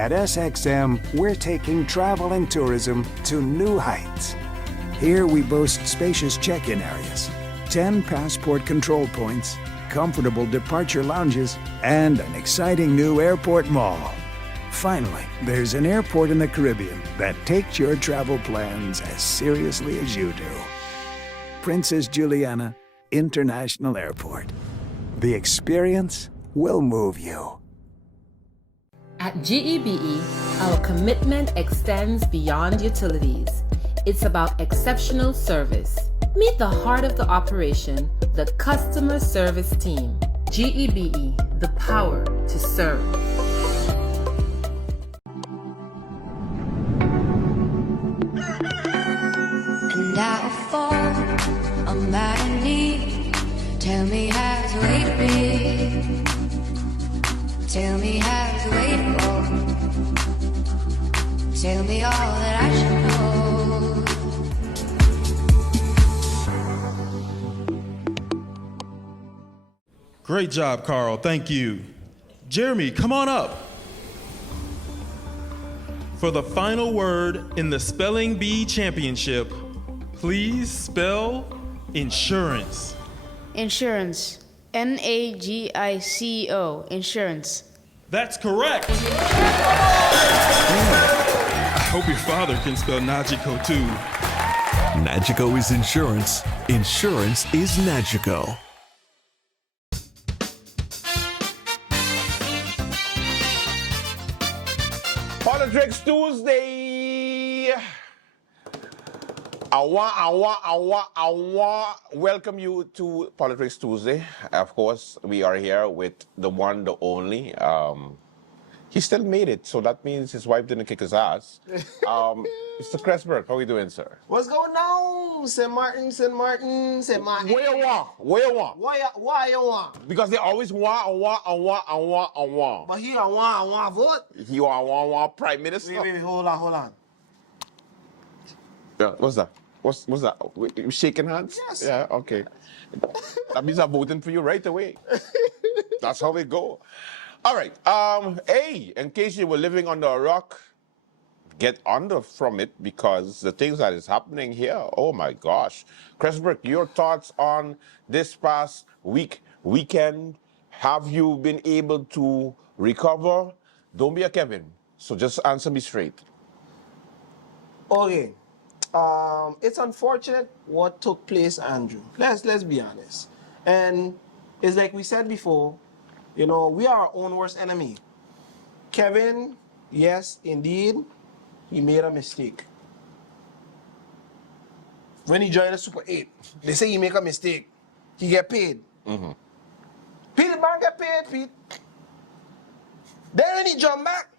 At SXM, we're taking travel and tourism to new heights. Here we boast spacious check-in areas, 10 passport control points, comfortable departure lounges, and an exciting new airport mall. Finally, there's an airport in the Caribbean that takes your travel plans as seriously as you do. Princess Juliana International Airport. The experience will move you. At GEBE, our commitment extends beyond utilities. It's about exceptional service. Meet the heart of the operation, the customer service team. GEBE, the power to serve. And I'll fall on my knees. Tell me how to wait to be. Tell me how to wait for. Tell me all that I should know. Great job, Carl. Thank you. Jeremy, come on up. For the final word in the Spelling Bee Championship, please spell insurance. Insurance. Nagico. Insurance. That's correct. I hope your father can spell Nagico too. Nagico is insurance. Insurance is Nagico. Politricks Tuesday. I want welcome you to Politricks Tuesday. Of course, we are here with the one, the only. He still made it, so that means his wife didn't kick his ass. Mr. Cressberg, how are you doing, sir? What's going on? St. Martin. Where you want? Why you want? Because they always want. But here I want vote. You want Prime Minister? Wait, hold on. Yeah, what's that? What's that? You shaking hands? Yes. Yeah, okay. That means I'm voting for you right away. That's how it go. All right. Hey, in case you were living under a rock, get under from it because the things that is happening here, oh my gosh. Cressbrook, your thoughts on this past weekend? Have you been able to recover? Don't be a Kevin. So just answer me straight. Okay. It's unfortunate what took place, Andrew. Let's be honest. And it's like we said before, you know, we are our own worst enemy. Kevin, yes, indeed, he made a mistake. When he joined the Super 8, they say he make a mistake. He get paid. Mm-hmm. Pete the man get paid, Pete. Then when he jump back,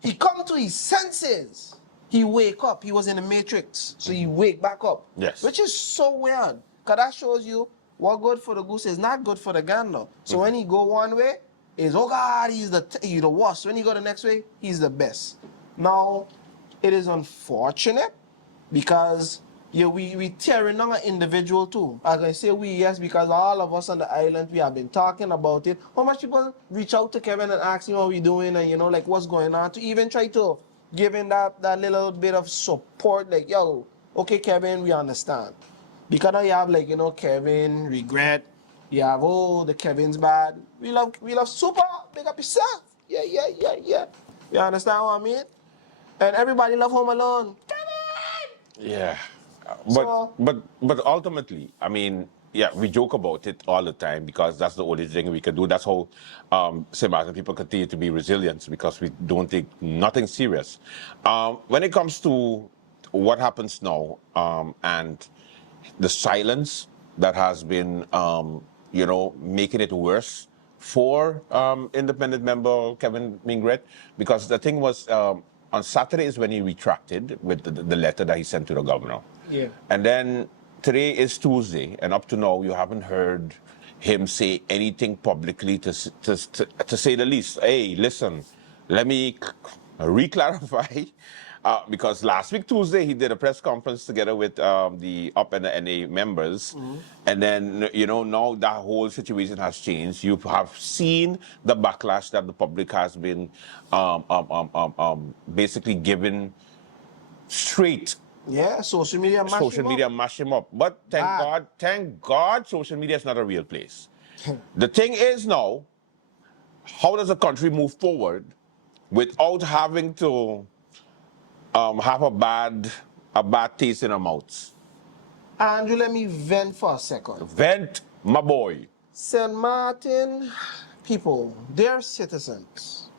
he come to his senses. He wake up. He was in the Matrix, so he wake back up. Yes. Which is so weird, because that shows you what good for the goose is not good for the gander. So when he go one way, is oh God, he's the worst. When he go the next way, he's the best. Now, it is unfortunate because we tearing on an individual too. As I say we, yes, because all of us on the island, we have been talking about it. How much people reach out to Kevin and ask him how we doing and, you know, like what's going on, to even try to give him that little bit of support, like, yo, okay, Kevin, we understand. Because now you have, like, you know, Kevin, regret. You have, oh, the Kevin's bad. We love super, big up yourself. Yeah. You understand what I mean? And everybody love Home Alone. Kevin! Yeah. So- But ultimately, I mean, yeah, we joke about it all the time because that's the only thing we can do. That's how St. Martin people continue to be resilient because we don't take nothing serious. When it comes to what happens now and the silence that has been, you know, making it worse for independent member Kevin Mingret, because the thing was on Saturday is when he retracted with the letter that he sent to the governor. Yeah. And then today is Tuesday, and up to now, you haven't heard him say anything publicly to say the least. Hey, listen, let me re-clarify. because last week Tuesday he did a press conference together with the UP and the NA members, and then now that whole situation has changed. You have seen the backlash that the public has been basically given straight. Yeah, social media mash Social him media up. mash him up. But Bad. thank God, social media is not a real place. The thing is now, how does a country move forward without having to have a bad taste in our mouths? Andrew, let me vent for a second. Vent, my boy. St. Martin people, they're citizens.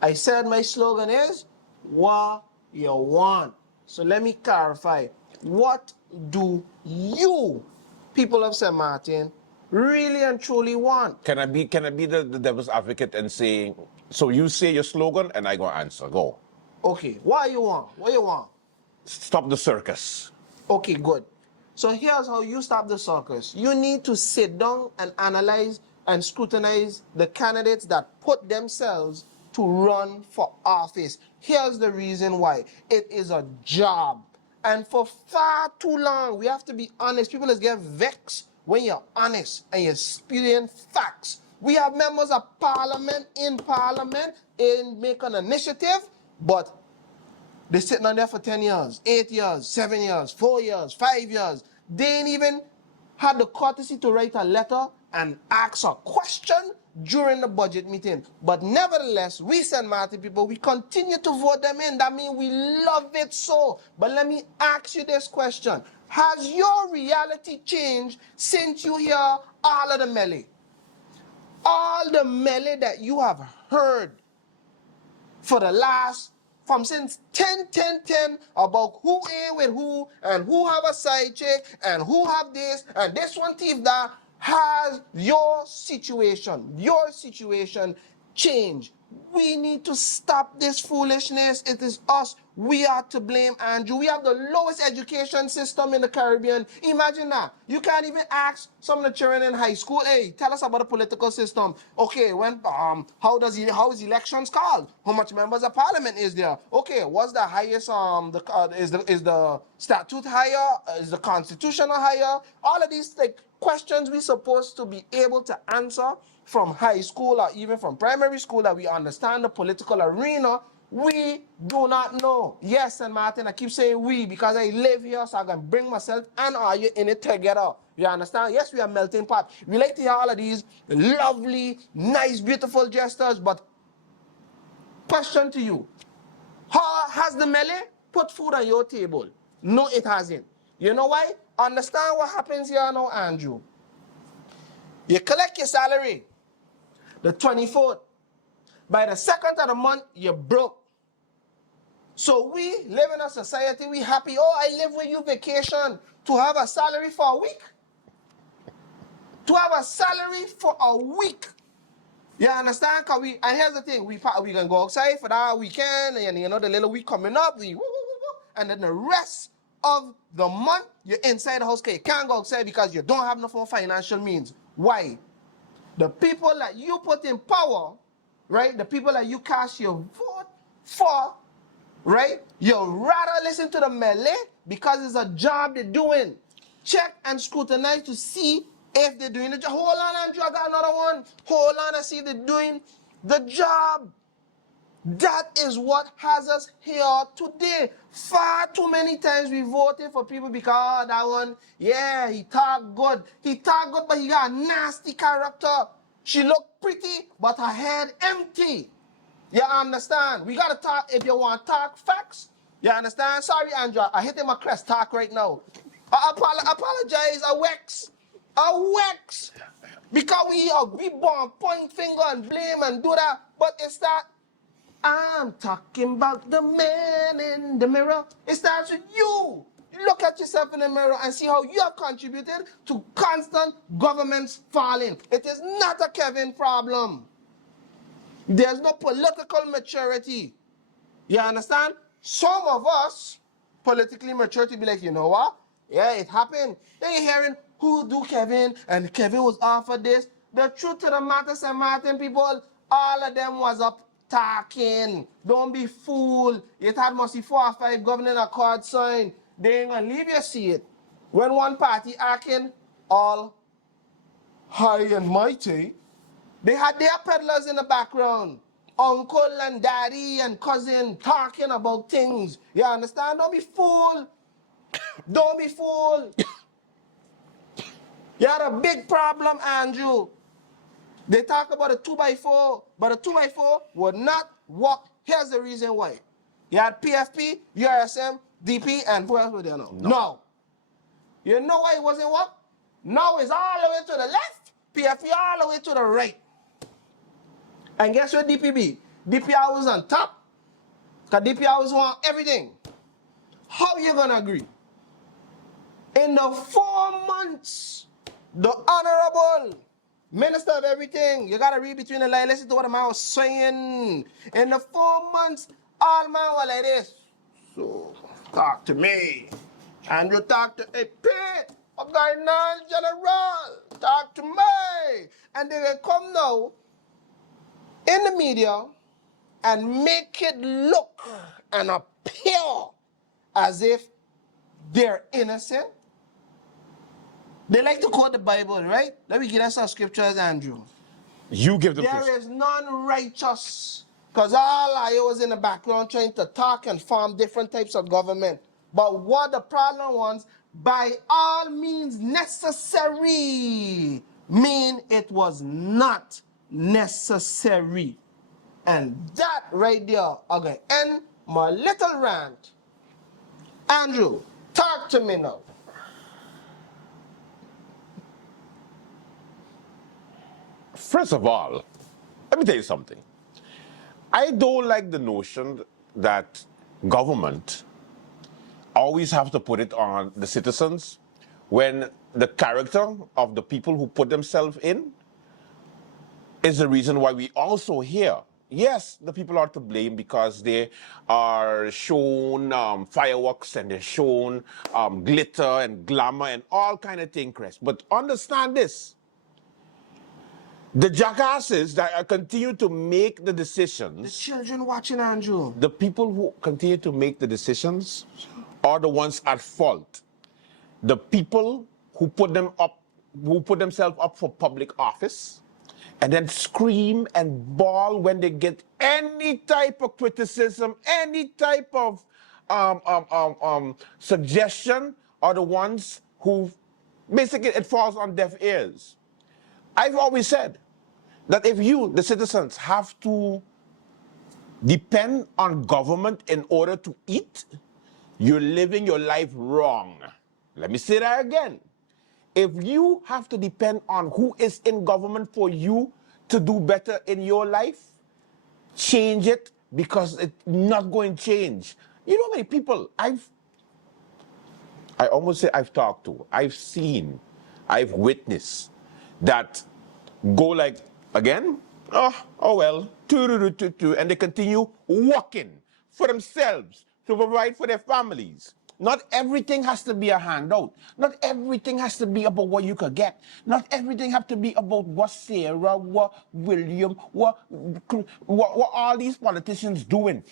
I said my slogan is, what you want. So let me clarify. What do you, people of St. Martin, really and truly want? Can I be the devil's advocate and say, so you say your slogan and I go answer. Go. Okay, what you want? What you want? Stop the circus. Okay, good. So here's how you stop the circus. You need to sit down and analyze and scrutinize the candidates that put themselves to run for office. Here's the reason why. It is a job. And for far too long, we have to be honest. People just get vexed when you're honest and you're spitting facts. We have members of parliament in make an initiative, but they're sitting on there for 10 years, 8 years, 7 years, 4 years, 5 years. They ain't even had the courtesy to write a letter and ask a question during the budget meeting. But nevertheless, we St. Martin people, we continue to vote them in. That means we love it so. But let me ask you this question. Has your reality changed since you hear all of the melee? All the melee that you have heard for the last, from since 10 about who ain't with who and who have a side chick and who have this and this one thief that, has your situation changed? We need to stop this foolishness. It is us. We are to blame, Andrew. We have the lowest education system in the Caribbean. Imagine that. You can't even ask some of the children in high school, hey, tell us about the political system. Okay, when how is elections called? How much members of parliament is there? Okay, what's the highest is the statute higher? Is the constitutional higher? All of these questions we're supposed to be able to answer from high school or even from primary school, that we understand the political arena. We do not know. Yes, and Martin, I keep saying we because I live here, so I can bring myself and you in it together. You understand? Yes, we are melting pot. We like to hear all of these lovely, nice, beautiful gestures, but question to you. Has the melee put food on your table? No, it hasn't. You know why? Understand what happens here now, Andrew. You collect your salary the 24th. By the 2nd of the month, you're broke. So we live in a society, we happy. Oh, I live with you vacation. To have a salary for a week? To have a salary for a week. You understand? Cause and here's the thing, we can go outside for that weekend, and the little week coming up, and then the rest of the month, you're inside the house, cause you can't go outside because you don't have enough financial means. Why? The people that you put in power, right? The people that you cast your vote for, right? You'd rather listen to the melee because it's a job they're doing. Check and scrutinize to see if they're doing the job. Hold on, Andrew, I got another one. Hold on and see if they're doing the job. That is what has us here today. Far too many times we voted for people because that one, yeah, he talk good. He talk good, but he got a nasty character. She look pretty, but her head empty. You understand? We got to talk, if you want to talk facts. You understand? Sorry, Andrew, I hit him a crest talk right now. I apologize, a wax. Because we born point finger and blame and do that, but it's that. I'm talking about the man in the mirror. It starts with you. Look at yourself in the mirror and see how you have contributed to constant governments falling. It is not a Kevin problem. There's no political maturity. You understand? Some of us, politically mature to be like, you know what? Yeah, it happened. Then you're hearing, who do Kevin? And Kevin was offered this. The truth to the matter, St. Martin people, all of them was up talking. Don't be fooled. You thought must be 4 or 5 governing accord signed. They ain't gonna leave you see it. When one party acting all high and mighty, they had their peddlers in the background. Uncle and daddy and cousin talking about things. You understand? Don't be fooled. Don't be fooled. You had a big problem, Andrew. They talk about a 2x4, but a 2x4 would not work. Here's the reason why. You had PFP, URSM, DP, and who else were there now? No. You know why it wasn't work? Now it's all the way to the left, PFP all the way to the right. And guess what DPB? DP always on top. Because DP always want everything. How you gonna agree? In the 4 months, the Honorable Minister of Everything, you gotta read between the lines, listen to what the man was saying. In the 4 months, all man was like this. So, talk to me. And you talk to a Pete, a Cardinal General. Talk to me. And they will come now in the media and make it look and appear as if they're innocent. They like to quote the Bible, right? Let me give us some scriptures, Andrew. You give them There is none righteous. Because all I was in the background trying to talk and form different types of government. But what the problem was, by all means necessary, mean it was not necessary. And that right there, I'm going to end my little rant. Andrew, talk to me now. First of all, let me tell you something. I don't like the notion that government always have to put it on the citizens when the character of the people who put themselves in is the reason why we also here. Yes, the people are to blame because they are shown fireworks and they're shown glitter and glamour and all kind of things, Chris. But understand this. The jackasses that continue to make the decisions. The children watching, Andrew. The people who continue to make the decisions are the ones at fault. The people who put themselves up for public office and then scream and bawl when they get any type of criticism, any type of suggestion are the ones who basically it falls on deaf ears. I've always said that if you, the citizens, have to depend on government in order to eat, you're living your life wrong. Let me say that again. If you have to depend on who is in government for you to do better in your life, change it because it's not going to change. You know how many people I almost say I've talked to, I've seen, I've witnessed that go like, again, oh well, and they continue working for themselves to provide for their families. Not everything has to be a handout. Not everything has to be about what you could get. Not everything has to be about what Sarah, what William, what all these politicians doing.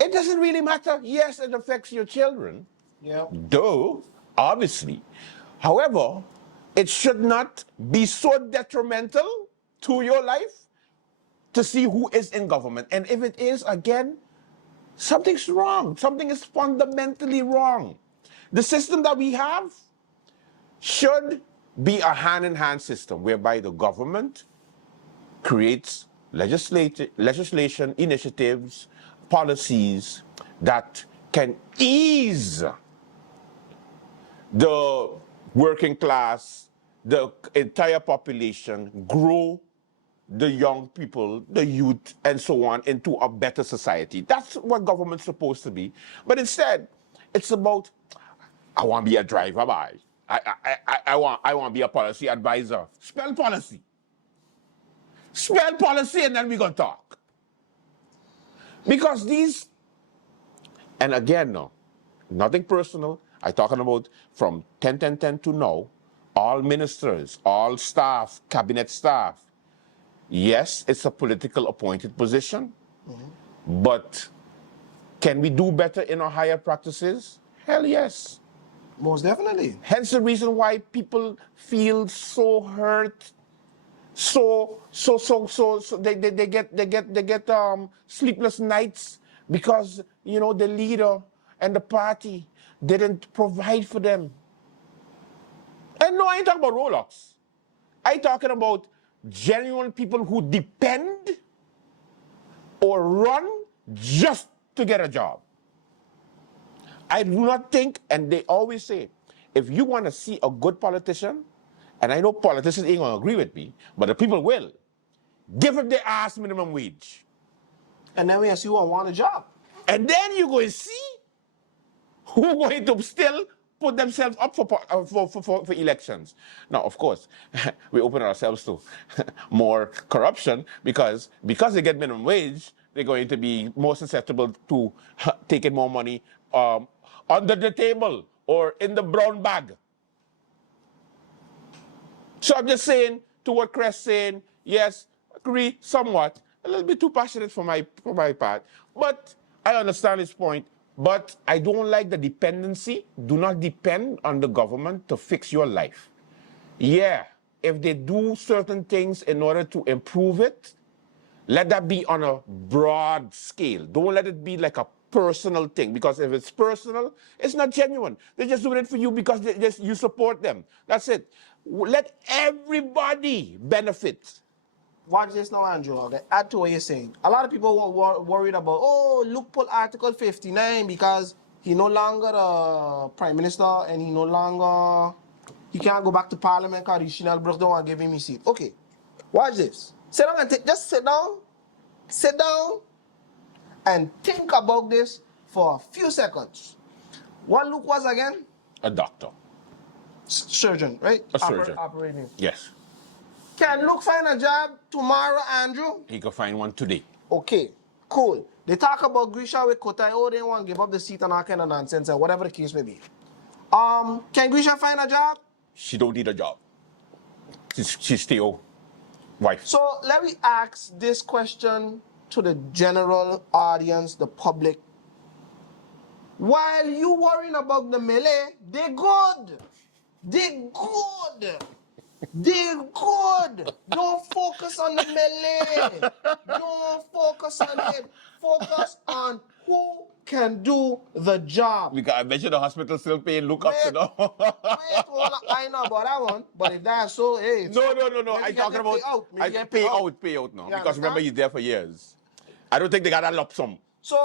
It doesn't really matter. Yes, it affects your children. Yeah. Though, obviously. However, it should not be so detrimental to your life to see who is in government. And if it is, again, something's wrong. Something is fundamentally wrong. The system that we have should be a hand-in-hand system whereby the government creates legislation, initiatives, policies that can ease the working class, the entire population, grow the young people, the youth, and so on into a better society. That's what government's supposed to be. But instead, it's about, I want to be a driver, boy. I want to be a policy advisor. Spell policy. Spell policy and then we're going to talk. Because these, and again, no, nothing personal. I'm talking about from 10 to now, all ministers, all staff, cabinet staff. Yes, it's a political appointed position, But can we do better in our higher practices? Hell yes. Most definitely. Hence the reason why people feel so hurt, so they get sleepless nights because the leader and the party didn't provide for them. And no, I ain't talking about Rolex. I talking about genuine people who depend or run just to get a job. I do not think, and they always say, if you want to see a good politician, and I know politicians ain't gonna agree with me, but the people will, give them their ass minimum wage. And then we see who want a job. And then you go and see who going to still put themselves up for elections. Now, of course, we open ourselves to more corruption because they get minimum wage, they're going to be more susceptible to taking more money under the table or in the brown bag. So I'm just saying to what Crest saying, yes, agree somewhat, a little bit too passionate for my part, but I understand his point. But I don't like the dependency. Do not depend on the government to fix your life. Yeah, if they do certain things in order to improve it, let that be on a broad scale. Don't let it be like a personal thing, because if it's personal, it's not genuine. They're just doing it for you because you support them. That's it. Let everybody benefit. Watch this now, Andrew. Okay? Add to what you're saying. A lot of people were worried about, Luke pulled Article 59 because he no longer the Prime Minister and he can't go back to Parliament because the Chanel Brook don't want to give him his seat. Okay, watch this. Sit down and just sit down and think about this for a few seconds. What Luke was again? A doctor. Surgeon, right? A surgeon. Operating. Yes. Can Luke find a job tomorrow, Andrew? He could find one today. Okay, cool. They talk about Grisha with Kotai, they want to give up the seat and all kind of nonsense, and whatever the case may be. Can Grisha find a job? She don't need a job. She's still wife. So let me ask this question to the general audience, the public. While you worrying about the melee, they're good. They're good. They're good. Don't focus on the melee. Don't focus on it. Focus on who can do the job. Because I mentioned the hospital still paying lookups and all. Wait, hold on. I know about that one. But if that's so, hey. No. I'm talking about pay out now. Because remember, he's there for years. I don't think they got a lump sum. So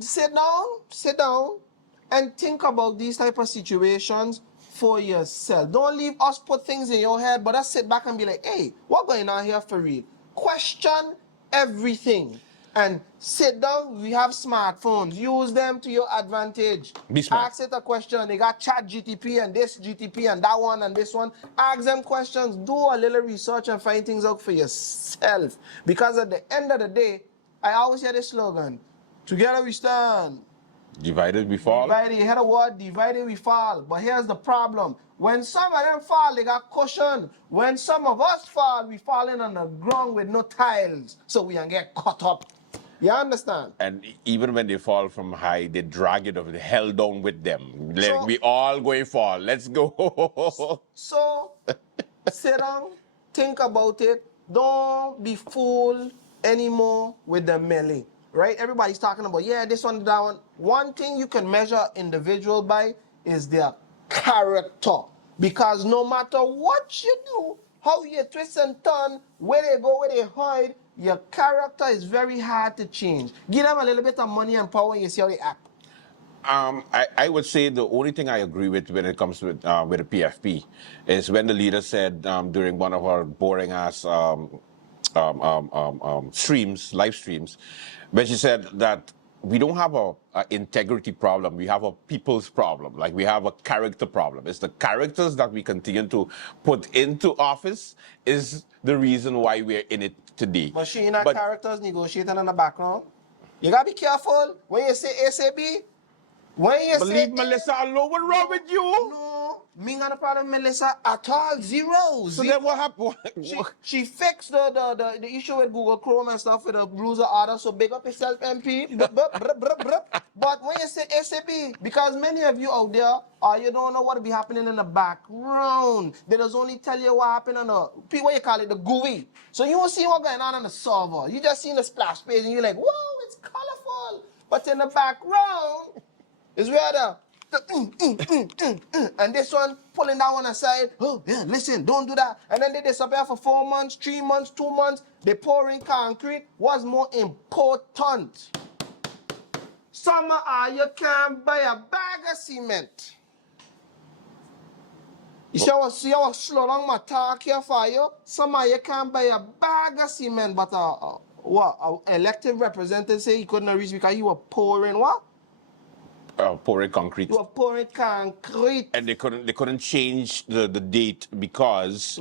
sit down, and think about these type of situations for yourself. Don't leave us put things in your head, but just sit back and be like, hey, what's going on here for real? Question everything. And sit down. We have smartphones. Use them to your advantage. Be smart. Ask it a question. They got chat GTP and this GTP and that one and this one. Ask them questions. Do a little research and find things out for yourself. Because at the end of the day, I always hear this slogan, together we stand. Divided we fall. Divided, you heard a word, divided we fall. But here's the problem. When some of them fall, they got cushion. When some of us fall, we falling on the ground with no tiles. So we can get caught up. You understand? And even when they fall from high, they drag it over, they held down with them. So, we all going to fall. Let's go. So, sit down, think about it. Don't be fooled anymore with the melee. Right? Everybody's talking about, yeah, this one, that one. One thing you can measure individual by is their character. Because no matter what you do, how you twist and turn, where they go, where they hide, your character is very hard to change. Give them a little bit of money and power and you see how they act. I would say the only thing I agree with when it comes with the PFP is when the leader said during one of our boring-ass live streams, when she said that we don't have a integrity problem, we have a people's problem. Like we have a character problem. It's the characters that we continue to put into office is the reason why we're in it today. But she in her characters negotiating in the background. You gotta be careful when you say ASAP. When you leave Melissa alone. What's wrong with you? No, Me got a problem with Melissa at all. Zero. So Zero. then what happened? She fixed the issue with Google Chrome and stuff with the rules of order. So big up yourself, MP. But when you say SAP, because many of you out there, you don't know what be happening in the background. They just only tell you what happened on the, what you call it, the GUI. So you won't see what going on the server. You just see the splash page and you're like, whoa, it's colorful. But in the background is where and this one pulling that one aside. Oh, yeah, listen, don't do that. And then they disappear for 4 months, 3 months, 2 months. They pouring concrete. What's more important? Summer, you can't buy a bag of cement. You see how slow down my talk here for you? Summer, you can't buy a bag of cement, but what? An elected representative say he couldn't reach because you were pouring what? Pouring concrete. You were pouring concrete. And they couldn't change the date because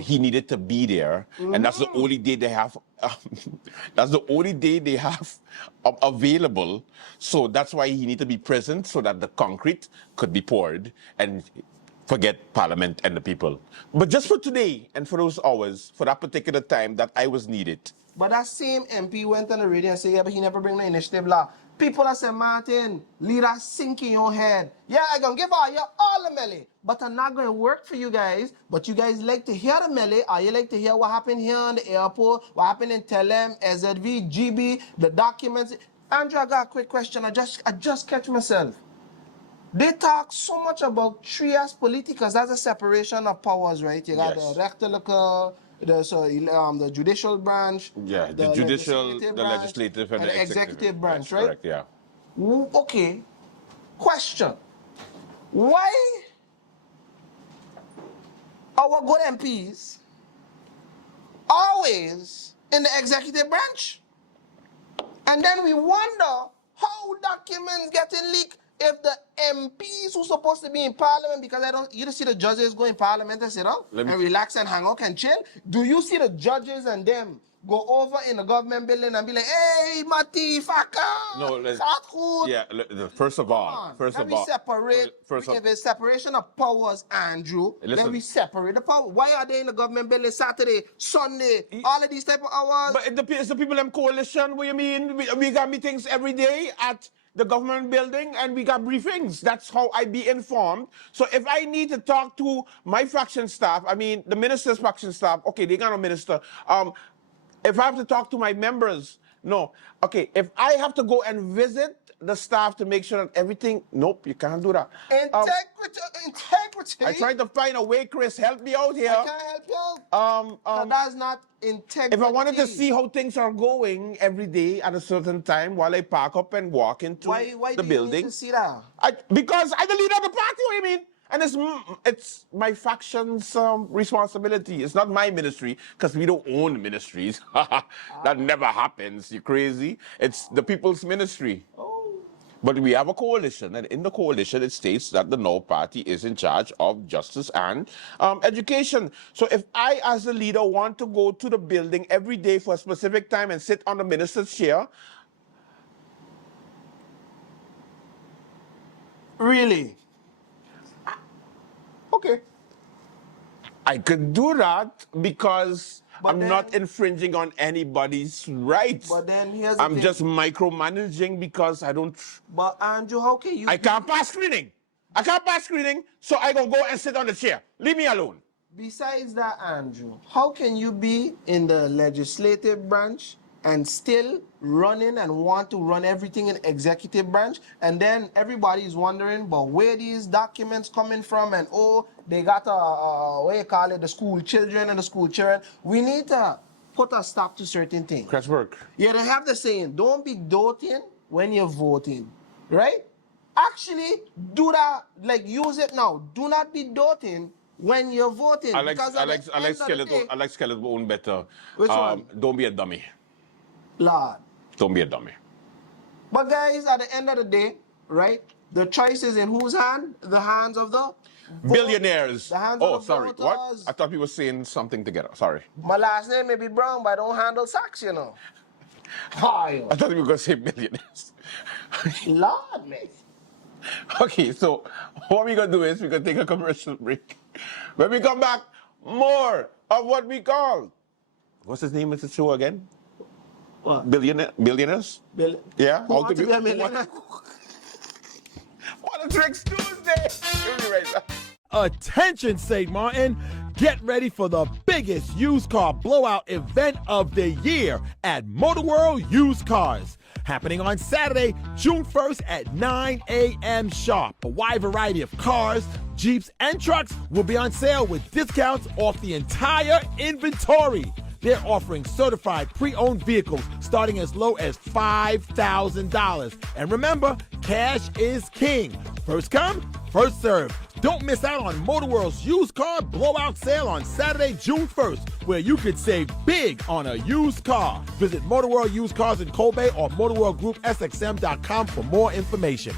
he needed to be there, and that's the only day they have. That's the only day they have available. So that's why he needed to be present so that the concrete could be poured and forget Parliament and the people. But just for today and for those hours, for that particular time that I was needed. But that same MP went on the radio and said, yeah, but he never bring the initiative law. People that say, Martin, leave that sink in your head. Yeah, I'm going to give all the melee, but I'm not going to work for you guys. But you guys like to hear the melee, or you like to hear what happened here on the airport, what happened in Telem, SZV, GB, the documents. Andrew, I got a quick question. I just catch myself. They talk so much about trias politicas. That's a separation of powers, right? You got the rectilical, the judicial branch. Yeah, the judicial, the legislative, and the executive branch, yes, right? Correct, yeah. Okay. Question. Why our good MPs always in the executive branch? And then we wonder how documents getting leaked if the MPs who supposed to be in Parliament, because you don't see the judges go in Parliament and sit down and relax and hang out and chill. Do you see the judges and them go over in the government building and be like, hey, Mati, Faka, first of all, if it's separation of powers, Andrew, then we separate the power. Why are they in the government building Saturday, Sunday, all of these type of hours? But it's the people in coalition, what you mean? We got meetings every day at the government building and we got briefings. That's how I be informed. So if I need to talk to my faction staff, I mean, the minister's faction staff, okay, they got a minister. If I have to talk to my members, no. Okay, if I have to go and visit the staff to make sure that everything, nope, you can't do that. Integrity. I tried to find a way, Chris, help me out here. I can't help you. That's not integrity. If I wanted to see how things are going every day at a certain time while I park up and walk into the building. You need to see that? Because I'm the leader of the party, what do you mean? And it's my faction's responsibility. It's not my ministry, because we don't own ministries. That never happens, you crazy. It's the people's ministry. But we have a coalition, and in the coalition, it states that the No Party is in charge of justice and education. So if I, as the leader, want to go to the building every day for a specific time and sit on the minister's chair... Really? Okay. I could do that because I'm not infringing on anybody's rights. But then here's the thing. I'm just micromanaging because I don't... But Andrew, how can you... I can't pass screening. I can't pass screening, so I gonna go and sit on the chair. Leave me alone. Besides that, Andrew, how can you be in the legislative branch and still running and want to run everything in executive branch, and then everybody is wondering, but where these documents coming from, and they got what you call it, the school children and the school children. We need to put a stop to certain things. Crashwork. Yeah, they have the saying, don't be doting when you're voting, right? Actually, do that, like use it now. Do not be doting when you're voting. I like skeleton better. Which one? Don't be a dummy. Lord. Don't be a dummy. But guys, at the end of the day, right, the choice is in whose hand? The hands of the billionaires. The hands of the sorry. voters. What? I thought we were saying something together. Sorry. My last name may be Brown, but I don't handle sacks, you know. I thought we were going to say billionaires. Lord, mate. Okay, so what we're gonna do is we're gonna take a commercial break. When we come back, more of what we call, what's his name of the show again? What? Billionaires? Yeah? Who want to be a millionaire? Politricks Tuesday! We'll be right back. Attention, St. Martin. Get ready for the biggest used car blowout event of the year at Motor World Used Cars. Happening on Saturday, June 1st at 9 a.m. sharp. A wide variety of cars, Jeeps, and trucks will be on sale with discounts off the entire inventory. They're offering certified pre-owned vehicles starting as low as $5,000. And remember, cash is king. First come, first serve. Don't miss out on Motor World's used car blowout sale on Saturday, June 1st, where you could save big on a used car. Visit Motor World Used Cars in Kobe or MotorWorldGroupSXM.com for more information.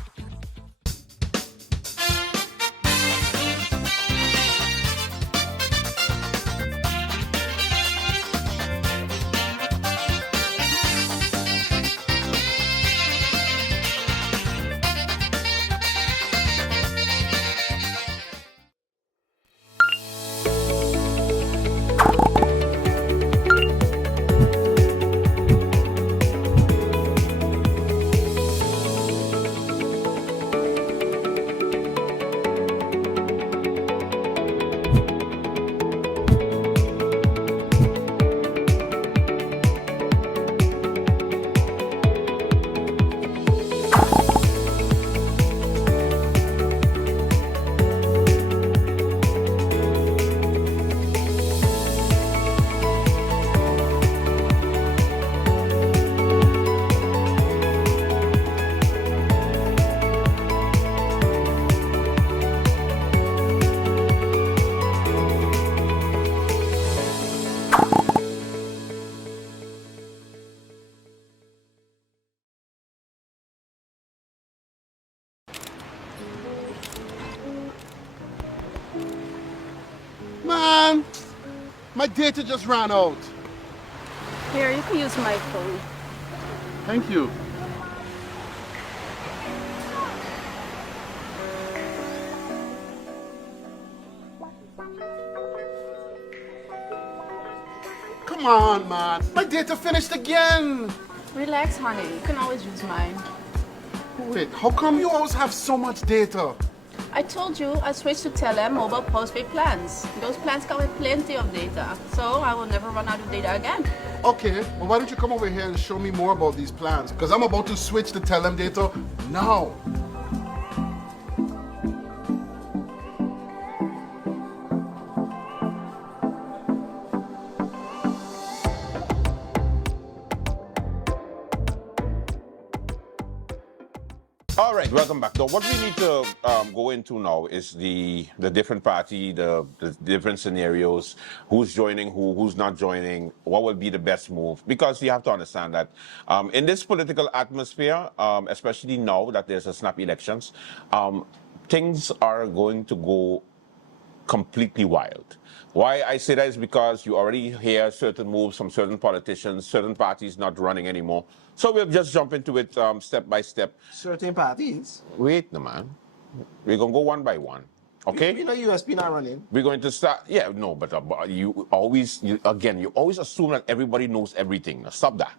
Man, my data just ran out. Here, you can use my phone. Thank you. Come on, man. My data finished again. Relax, honey. You can always use mine. Wait, how come you always have so much data? I told you I switched to Telem mobile postpaid plans. Those plans come with plenty of data, so I will never run out of data again. Okay, well, why don't you come over here and show me more about these plans? Because I'm about to switch to Telem data now. All right, welcome back. So what we need to go into now is the different party, the different scenarios, who's joining who's not joining, what will be the best move. Because you have to understand that in this political atmosphere, especially now that there's a snap elections, things are going to go completely wild. Why I say that is because you already hear certain moves from certain politicians, certain parties not running anymore. So we'll just jump into it step by step. Certain parties. Wait, no man. We're going to go one by one. Okay? You know USP not running. We're going to start. Yeah, no, but you always assume that everybody knows everything. Now, stop that.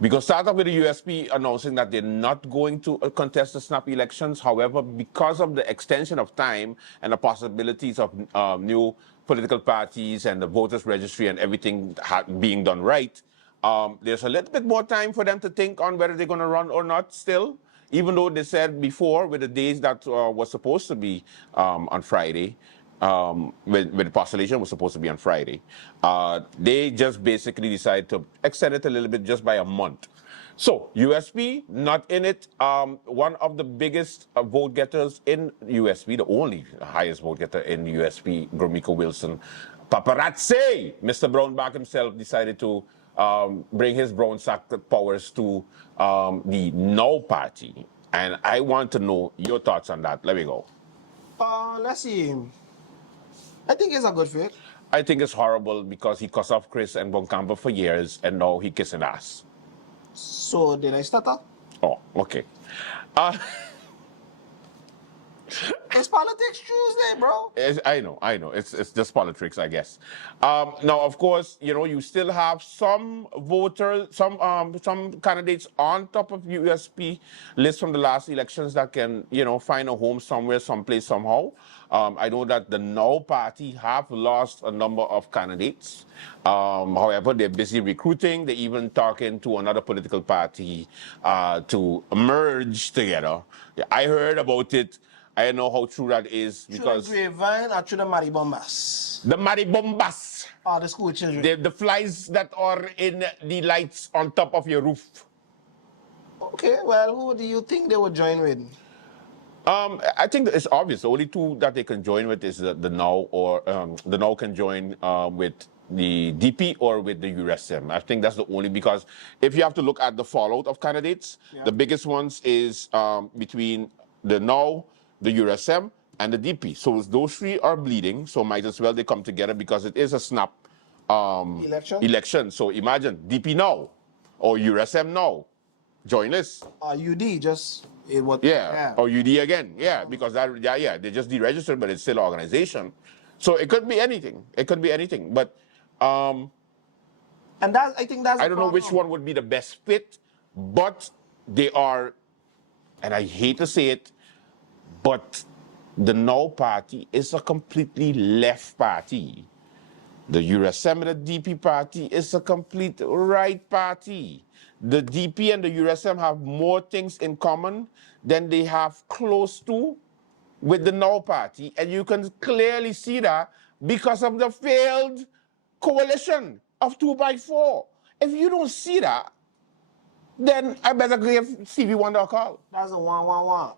Because start off with the USP announcing that they're not going to contest the snap elections. However, because of the extension of time and the possibilities of new political parties and the voters registry and everything being done right, there's a little bit more time for them to think on whether they're going to run or not still. Even though they said before with the days that was supposed to be on Friday, with the postulation was supposed to be on Friday, they just basically decided to extend it a little bit just by a month. So USP not in it. One of the biggest vote getters in USP, the only highest vote getter in USP, Gromiko Wilson, paparazzi, Mr. Brownback himself decided to bring his brown sack powers to the No Party. And I want to know your thoughts on that. Let me go. Let's see. I think it's a good fit. I think it's horrible because he cussed off Chris and Boncampo for years and now he kissing ass. So, did I stutter? Oh, okay. It's Politics Tuesday, bro. I know. It's just politics, I guess. Now, of course, you still have some voters, some candidates on top of USP list from the last elections that can, find a home somewhere, someplace, somehow. I know that the Now Party have lost a number of candidates. However, they're busy recruiting. They're even talking to another political party to merge together. I heard about it. I don't know how true that is because Through the grapevine or through the maribombas? the maribombas, The school children. the flies that are in the lights on top of your roof. Okay, well, who do you think they would join with? I think it's obvious. The only two that they can join with is the Now, or the Now can join with the DP or with the USM. I think that's the only, because if you have to look at the fallout of candidates, the biggest ones is between the Now, the USM, and the DP. So those three are bleeding, so might as well they come together because it is a snap election. So imagine DP Now or USM Now. Join us. UD just... Or UD again. Yeah, because they just deregistered, but it's still an organization. So it could be anything. But and I think that's I don't know which one would be the best fit, but they are, and I hate to say it, but the Now Party is a completely left party. The USM and the DP party is a complete right party. The DP and the USM have more things in common than they have close to with the Now Party. And you can clearly see that because of the failed coalition of 2x4. If you don't see that, then I better give Stevie Wonder a call. That's a 1-1-1.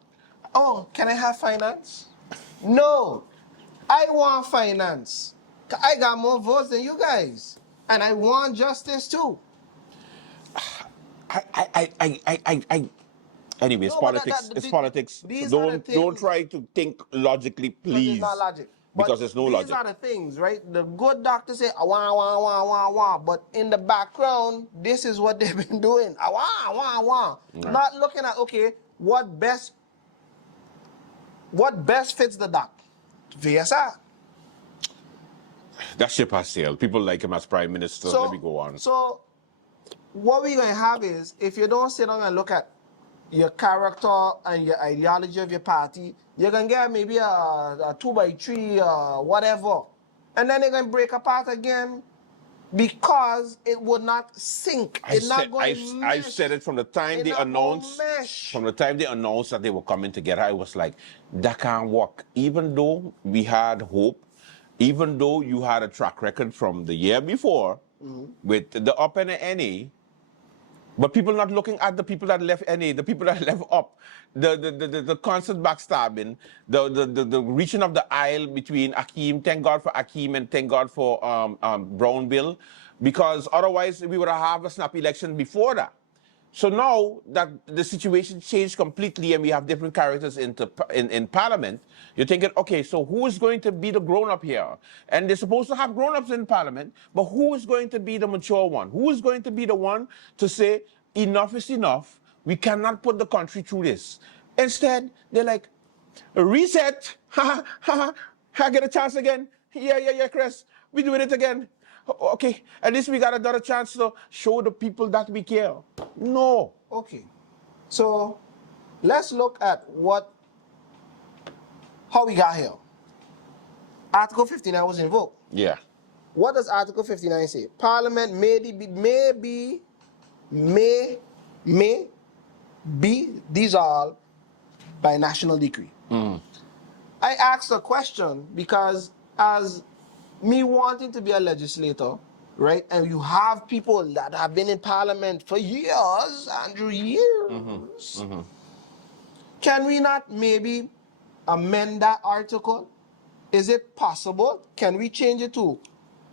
Oh, can I have finance? No, I want finance. I got more votes than you guys. And I want justice too. Anyways, No, politics. It's politics. So don't try to think logically, please. It's not logic. Because there's no logic. These are the things, right? The good doctors say, wah. But in the background, this is what they've been doing. Wah. Right. Not looking at, okay, what best fits the doc? VSR. That ship has sailed. People like him as prime minister. Let me go on. So what we're going to have is, if you don't sit down and look at your character and your ideology of your party, you're going to get maybe a 2x3 or whatever. And then they're going to break apart again because it would not sync. I've said it from the time they announced. From the time they announced that they were coming together, I was like, that can't work. Even though we had hope, even though you had a track record from the year before with the up and the NA, but people not looking at the people that left NA, the people that left up, the constant backstabbing, the reaching of the aisle between Akeem, thank God for Akeem and thank God for Brown Bill, because otherwise we would have a snap election before that. So now that the situation changed completely and we have different characters in Parliament, you're thinking, okay, so who is going to be the grown-up here? And they're supposed to have grown-ups in Parliament, but who is going to be the mature one? Who is going to be the one to say, enough is enough, we cannot put the country through this? Instead, they're like, reset, I get a chance again. Yeah, Chris, we're doing it again. Okay, at least we got another chance to show the people that we care. No. Okay, so let's look at how we got here. Article 59 was invoked. Yeah. What does Article 59 say? Parliament may be dissolved by national decree. I asked a question because as me wanting to be a legislator, right, and you have people that have been in Parliament for years, Andrew, years, can we not maybe amend that article? Is it possible? Can we change it to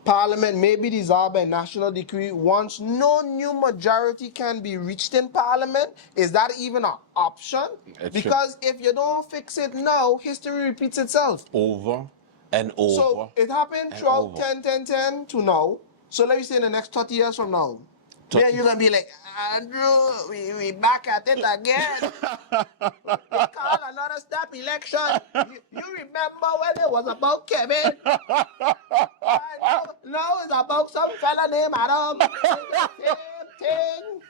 Parliament may be dissolved by national decree once no new majority can be reached in Parliament? Is that even an option? Because if you don't fix it now, history repeats itself. Over and over. So it happened throughout 10 to now. So let me say in the next 30 years from now, then you're going to be like, Andrew, we back at it again. We call another step election. election. You remember when it was about Kevin? Right, now it's about some fella named Adam. It's the same thing.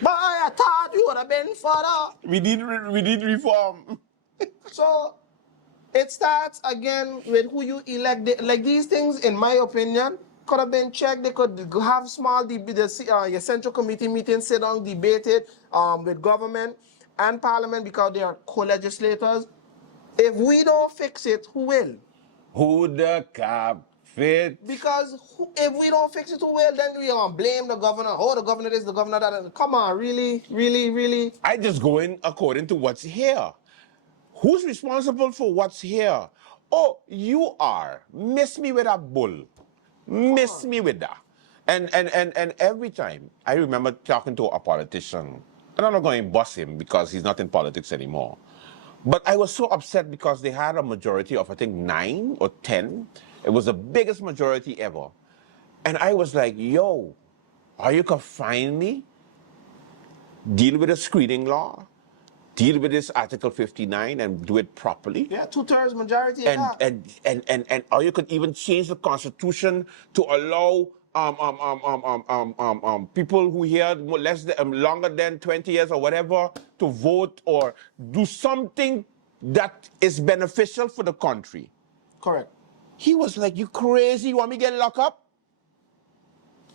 Boy, I thought you would have been further. We need reform. So it starts again with who you elect. Like these things, in my opinion, could have been checked. They could have small your central committee meetings, sit down, debate it with government and parliament because they are co-legislators. If we don't fix it, who will? Who the cap fit? Because if we don't fix it, who will? Then we are gonna blame the governor. Oh, the governor this, the governor that. Come on, really, really, really. I just go in according to what's here. Who's responsible for what's here? Oh, you are. Miss me with that bull. Miss me with that. And every time I remember talking to a politician, and I'm not going to bust him because he's not in politics anymore. But I was so upset because they had a majority of, I think, 9 or 10. It was the biggest majority ever. And I was like, yo, are you going to find me? Deal with the screening law, deal with this Article 59 and do it properly. Yeah, 2/3 majority. And or you could even change the Constitution to allow people who here longer than 20 years or whatever to vote or do something that is beneficial for the country. Correct. He was like, you crazy, you want me to get locked up?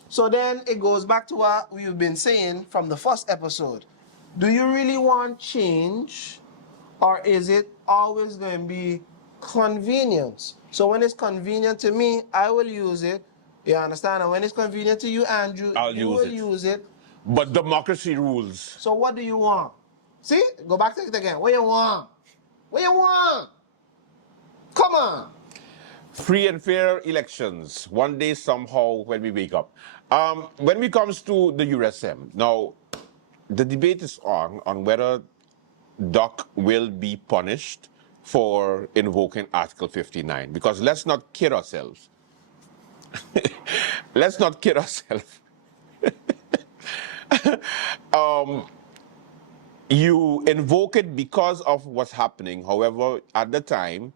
So then it goes back to what we've been saying from the first episode. Do you really want change, or is it always going to be convenience? So when it's convenient to me, I will use it. You understand? And when it's convenient to you, Andrew, you will use it. But democracy rules. So what do you want? See? Go back to it again. What you want? What you want? Come on. Free and fair elections, one day somehow when we wake up. When it comes to the USM, now, the debate is on whether Doc will be punished for invoking Article 59. Because let's not kid ourselves. Let's not kid ourselves. You invoke it because of what's happening. However, at the time,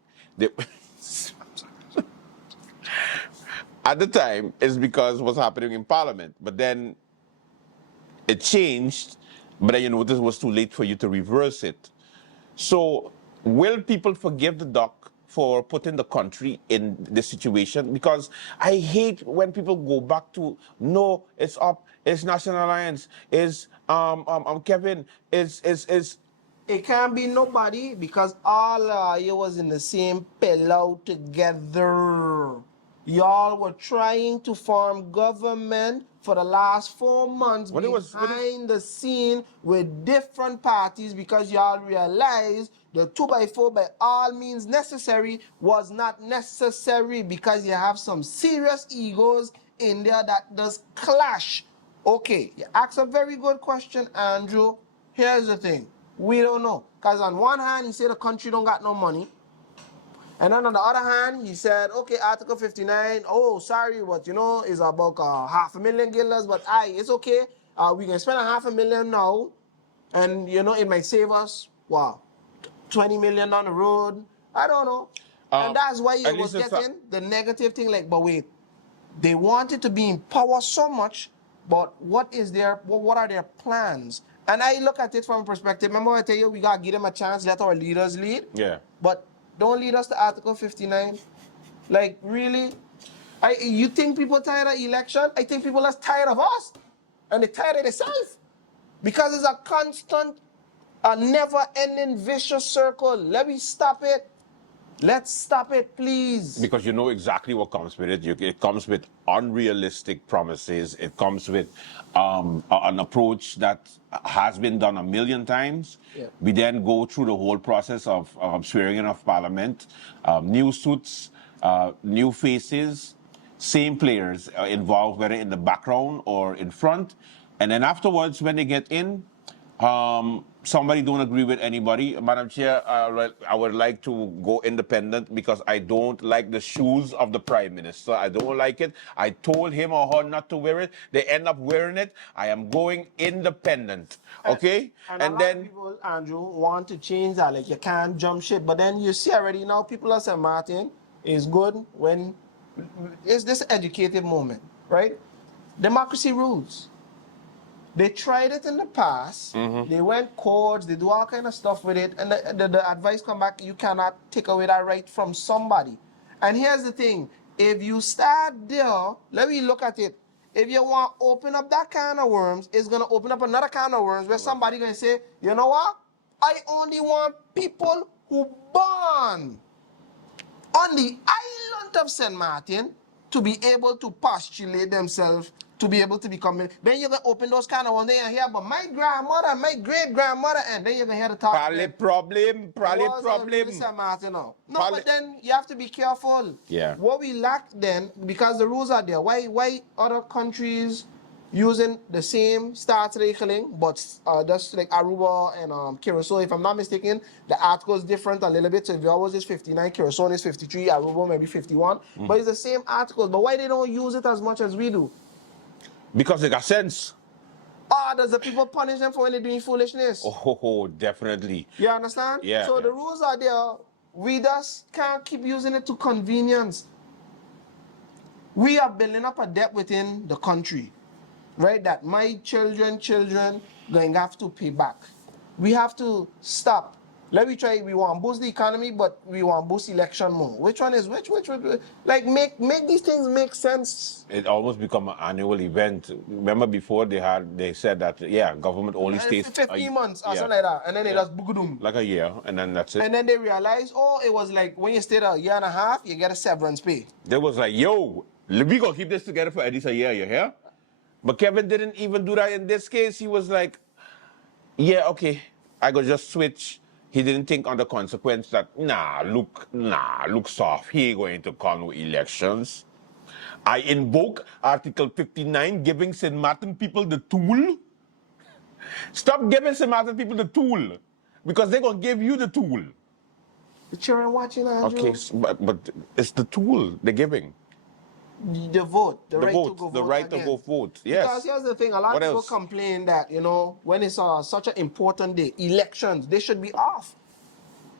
it's because what's happening in Parliament. But then it changed, but then you notice it was too late for you to reverse it. So will people forgive the doc for putting the country in this situation? Because I hate when people go back to, no, it's up, it's National Alliance, it's Kevin, it's It can't be nobody because all you was in the same pillow together. Y'all were trying to form government for the last 4 months behind the scene with different parties because y'all realized the 2x4 by all means necessary was not necessary because you have some serious egos in there that does clash. Okay, you asked a very good question, Andrew. Here's the thing. We don't know. Because on one hand, he said the country don't got no money. And then on the other hand, he said, okay, Article 59, oh, sorry, but you know, it's about $500,000 but it's okay. We can spend $500,000 now, and you know, it might save us, wow, 20 million down the road. I don't know. And that's why you was getting the negative thing, like, but wait, they wanted to be in power so much, but what are their plans? And I look at it from a perspective, remember I tell you, we got to give them a chance, let our leaders lead. Yeah. But don't lead us to Article 59. Like, really? You think people tired of election? I think people are tired of us. And they're tired of themselves. Because it's a constant, a never-ending vicious circle. Let me stop it. Let's stop it, please. Because you know exactly what comes with it. It comes with unrealistic promises. It comes with an approach that has been done a million times. Yeah. We then go through the whole process of swearing in of Parliament, new suits, new faces, same players involved, whether in the background or in front. And then afterwards, when they get in, somebody don't agree with anybody, Madam Chair, I would like to go independent because I don't like the shoes of the Prime Minister. I don't like it. I told him or her not to wear it. They end up wearing it. I am going independent. Okay? And a lot of people, Andrew, want to change that. Like, you can't jump ship. But then you see already now, people are saying Martin is good when it's this educated moment, right? Democracy rules. They tried it in the past. They went courts. They do all kind of stuff with it. And the advice come back, you cannot take away that right from somebody. And here's the thing. If you start there, let me look at it. If you want to open up that can of worms, it's going to open up another can of worms where somebody going to say, you know what? I only want people who born on the island of St. Martin to be able to postulate themselves to be able to become. Then you're going to open those kind of ones. Then you hear about my grandmother, my great-grandmother, and then you're going to hear the talk. Probably problem. No, but then you have to be careful. Yeah. What we lack then, because the rules are there, why other countries using the same start recycling, but just like Aruba and Curacao, if I'm not mistaken, the article is different a little bit. So if yours is 59, Curacao is 53, Aruba maybe 51. But it's the same article. But why they don't use it as much as we do? Because they got sense. Does the people punish them for when they're doing foolishness? Oh, definitely. You understand? Yeah. So the rules are there. We just can't keep using it to convenience. We are building up a debt within the country, right? That my children going to have to pay back. We have to stop. Let me try. We want to boost the economy, but we want to boost election more. Which one is which? Like make these things make sense. It almost become an annual event. Remember before they said that government only stays 15 months or something like that, and then they just boogdoom. Like a year, and then that's it. And then they realize, it was like when you stayed a year and a half, you get a severance pay. They was like, yo, we gonna keep this together for at least a year, you hear? But Kevin didn't even do that in this case. He was like, yeah, okay, I go just switch. He didn't think on the consequence that, look soft. He ain't going to call no elections. I invoke Article 59, giving St. Martin people the tool. Stop giving St. Martin people the tool, because they're going to give you the tool. The children watching, Andrew. Okay, but it's the tool they're giving. The vote, the right to go vote. The right again. to go vote, yes. Because here's the thing, a lot of people complain that, when it's such an important day, elections, they should be off.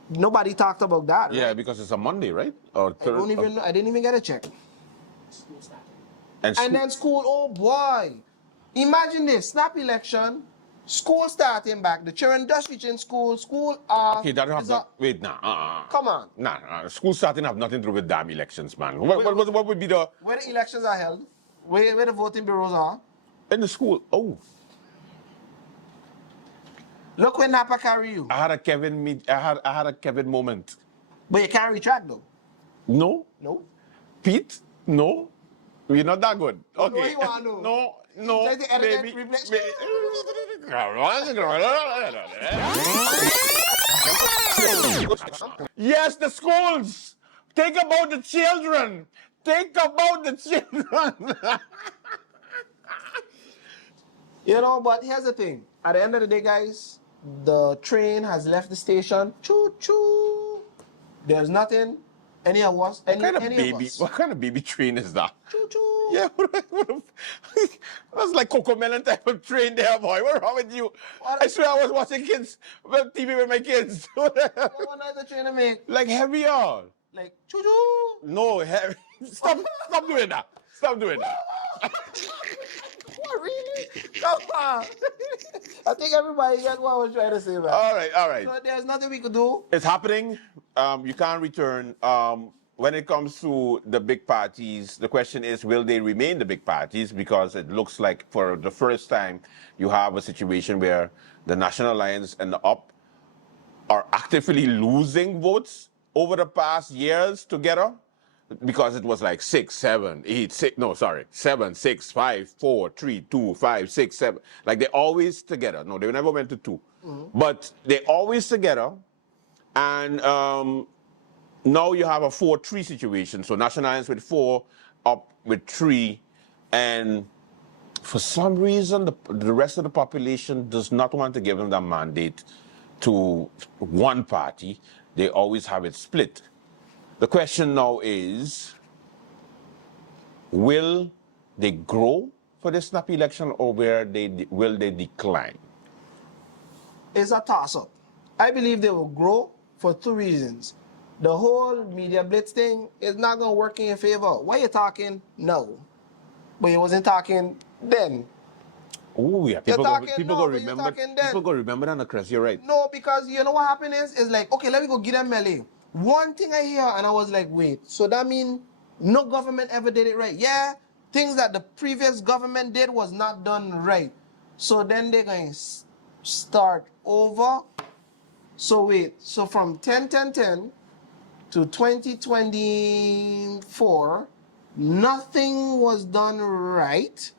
Nobody talked about that, right? Yeah, because it's a Monday, right? Or I didn't even get a check. And then school, oh boy. Imagine this, snap election, school starting back, the children just reaching school, okay, that have not, wait, come on. School starting have nothing to do with damn elections, man. What would be the... Where the elections are held, where the voting bureaus are. In the school, Look where Napa carry you. I had a Kevin moment. But you can't retract though. No. No. Pete, no. We're not that good. Okay. What do you want to know? No, Try to edit baby. Yes, the schools. Think about the children. Think about the children. But here's the thing. At the end of the day, guys, the train has left the station. Choo choo. There's nothing. Any of us. What kind of baby train is that? Choo choo. Yeah, that's like Coco Melon type of train there, boy. What's wrong with you? I swear I was watching TV with my kids. What is the train to make? Like heavier. Like choo choo. No, heavy. Stop doing that. Stop doing that. What, really? Come on. I think everybody got what I was trying to say, man. All right. So there's nothing we could do. It's happening. You can't return. When it comes to the big parties, the question is, will they remain the big parties? Because it looks like for the first time, you have a situation where the National Alliance and the UP are actively losing votes over the past years together. Because it was like 7, 6, 5, 4, 3, 2, 5, 6, 7. Like they're always together. No, they never went to 2. But they're always together. And now you have a 4-3 situation. So National Alliance with 4, UP with 3, and For some reason, the rest of the population does not want to give them that mandate to one party. They always have it split. The question now is, will they grow for this snap election, or will they decline? It's a toss-up. I believe they will grow for two reasons. The whole media blitz thing is not going to work in your favor. Why you talking now? But you wasn't talking then. Oh yeah, people go remember that on the crest. You're right. No, because you know what happened is like, okay, let me go get them melee. One thing I hear and I was like, wait, so that mean no government ever did it right? Yeah, things that the previous government did was not done right. So then they're going to start over. So wait, so from 10-10-10 to 2024, nothing was done right.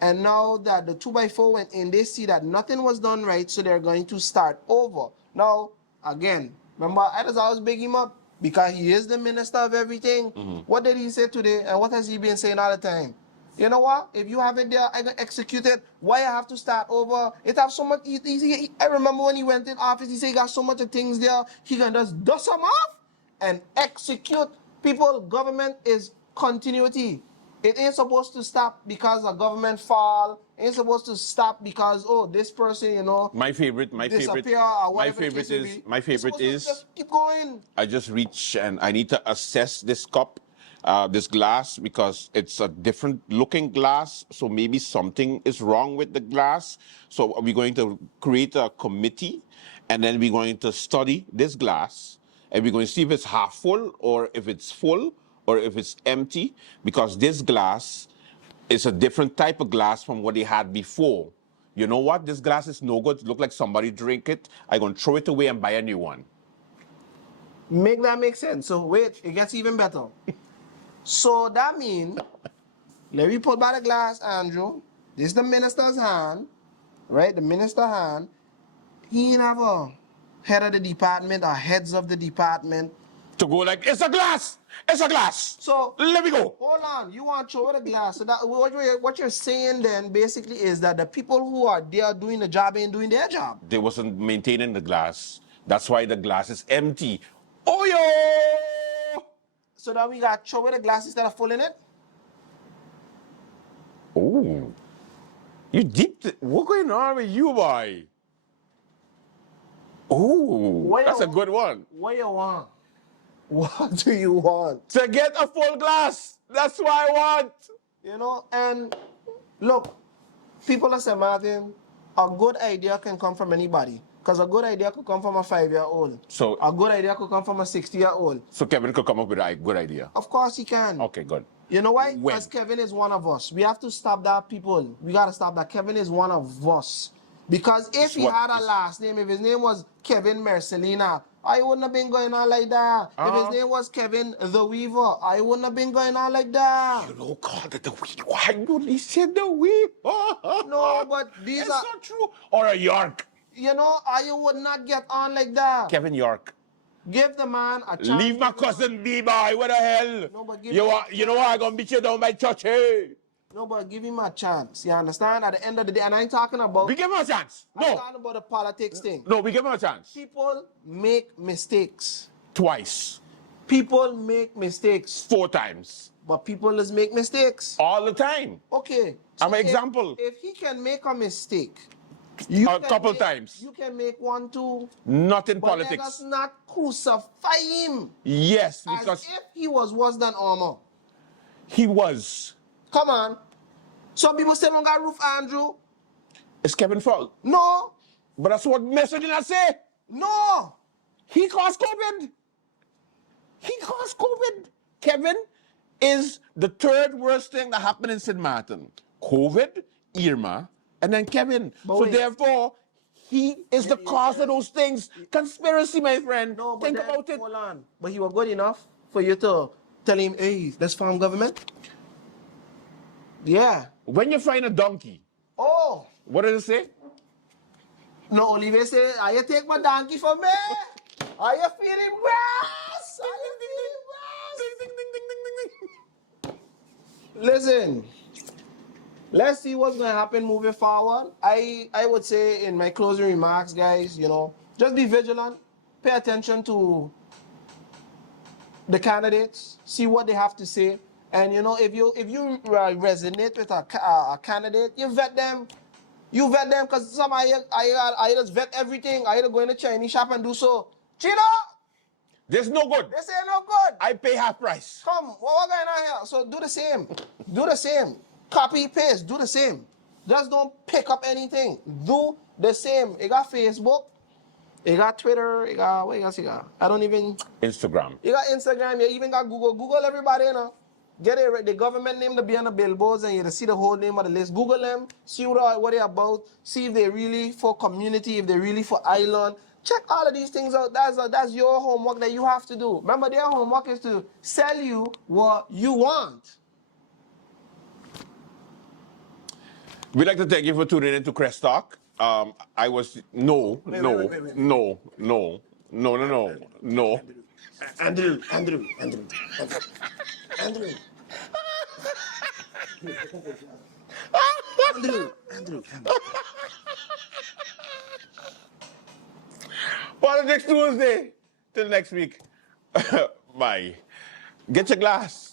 And now that the 2x4 went in, they see that nothing was done right, so they're going to start over. Now, again, remember, I just always big him up because he is the minister of everything. What did he say today, and what has he been saying all the time? You know what? If you have it there, I can execute it. Why I have to start over? It have so much. I remember when he went in office, he said he got so much of things there. He can just dust them off and execute. People, government is continuity. It ain't supposed to stop because a government fall. It ain't supposed to stop because, oh, this person, you know, My favorite is just keep going. I just reach and I need to assess this cup, this glass, because it's a different looking glass. So maybe something is wrong with the glass. So we're going to create a committee, and then we're going to study this glass, and we're going to see if it's half full or if it's full or if it's empty, because this glass is a different type of glass from what they had before. You know what? This glass is no good. It look like somebody drink it. I'm going to throw it away and buy a new one. Make that make sense. So wait, it gets even better. So that means, let me put by the glass, Andrew. This is the minister's hand, right? The minister's hand. He ain't have a head of the department or heads of the department to go like, it's a glass, it's a glass. So let me go. Hold on, you want to show the glass. So that what you're saying then basically is that the people who are there doing the job ain't doing their job. They wasn't maintaining the glass. That's why the glass is empty. Oh yo! So that we got show the glass instead of full in it? Oh. You deep. What's going on with you, boy? Oh, that's a good one. What you want? What do you want? To get a full glass. That's what I want. You know, and look, people are saying, Martin, a good idea can come from anybody. Because a good idea could come from a 5-year-old. So a good idea could come from a 60-year-old. So Kevin could come up with a good idea. Of course he can. Okay, good. You know why? Because Kevin is one of us. We have to stop that, people. We got to stop that. Kevin is one of us. Because if he had a last name, if his name was Kevin Mercelina, I wouldn't have been going on like that. If his name was Kevin the Weaver, I wouldn't have been going on like that. You know, called it the Weaver. Why you listen the Weaver? No, but these it's are... not true. Or a York. You know, I would not get on like that. Kevin York. Give the man a chance. Leave my cousin be, boy. What the hell? No, but you know what? I'm going to beat you down by church, hey? No, but give him a chance. You understand? At the end of the day, and I ain't talking about... We give him a chance. No. I'm talking about the politics thing. No, we give him a chance. People make mistakes. Twice. People make mistakes. 4 times. But people just make mistakes. All the time. Okay. So I'm an example. If he can make a mistake... a couple times. You can make one too. Not in but politics. Let us not crucify him. Yes, because... As if he was worse than Armour. He was. Come on. Some people still don't got roof, Andrew. It's Kevin's fault. No. But that's what message did I say. No. He caused COVID. He caused COVID. Kevin is the 3rd worst thing that happened in St. Martin. COVID, Irma, and then Kevin. So therefore, he is the cause of those things. Conspiracy, my friend. No, but think about it. Hold on. But he was good enough for you to tell him, hey, let's form government? Yeah. When you find a donkey. Oh. What did it say? No, Olivier say, are you take my donkey for me? Are you feeling brass? Are you feeling brass? Listen. Let's see what's going to happen moving forward. I would say in my closing remarks, guys, just be vigilant. Pay attention to the candidates. See what they have to say. And, if you resonate with a candidate, you vet them. You vet them because some I just vet everything. I either go in the Chinese shop and do so. Chino! This no good. They say no good. I pay half price. Come, what going on here? So do the same. Do the same. Copy, paste, do the same. Just don't pick up anything. Do the same. You got Facebook, you got Twitter, what else you got? I don't even... Instagram. You got Instagram, you even got Google. Google everybody, Get it, the government name to be on the billboards and you see the whole name of the list. Google them, see what they're about, see if they're really for community, if they're really for island. Check all of these things out. That's your homework that you have to do. Remember, their homework is to sell you what you want. We'd like to thank you for tuning in to Crest Talk. No. Andrew. Politics Tuesday. Till next week. Bye. Get your glass.